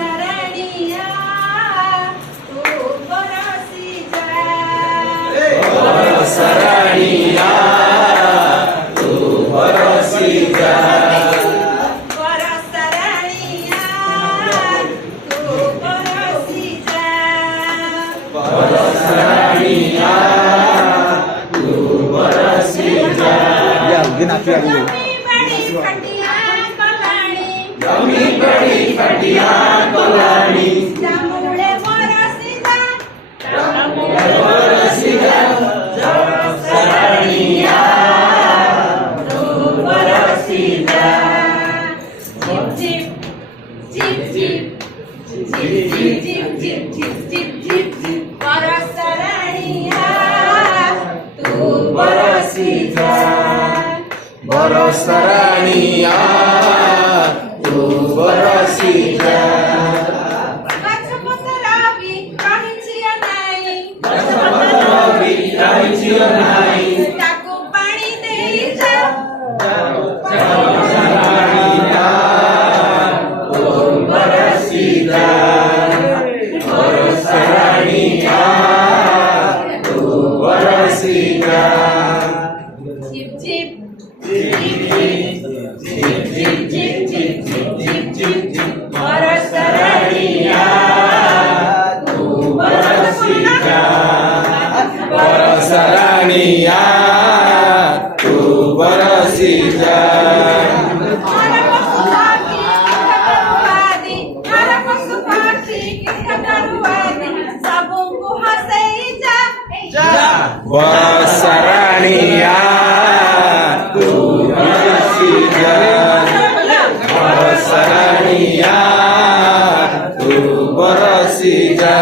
Borosaraniya, tu borosi ja. Borosaraniya, tu borosi ja. Borosaraniya, tu borosi ja. Borosaraniya, tu borosi ja. Ya, mungkin aku yang ini. Yummy badi khatiya kolani. Yummy badi khatiya kolani. Jamule borosi ja. Borosi ja. Borosaraniya, tu borosi ja. Jip jip, jip jip, jip jip jip jip jip jip jip jip. Borosaraniya, tu borosi ja. Borosaraniya, tu borosi ja. Gachapataravi kahichiya nai. Gachapataravi kahichiya nai. Taku pani dei ja. Borosaraniya, tu borosi ja. Borosaraniya, tu borosi ja. Jip jip, Jip jip, jip jip jip jip jip jip jip. Borosaraniya, tu borosi ja. Borosaraniya, tu borosi ja. Harapasupati kitakaruadi, harapasupati kitakaruadi. Sabungku hasei ja. Borosaraniya, tu borosi ja. Borosaraniya, tu borosi ja.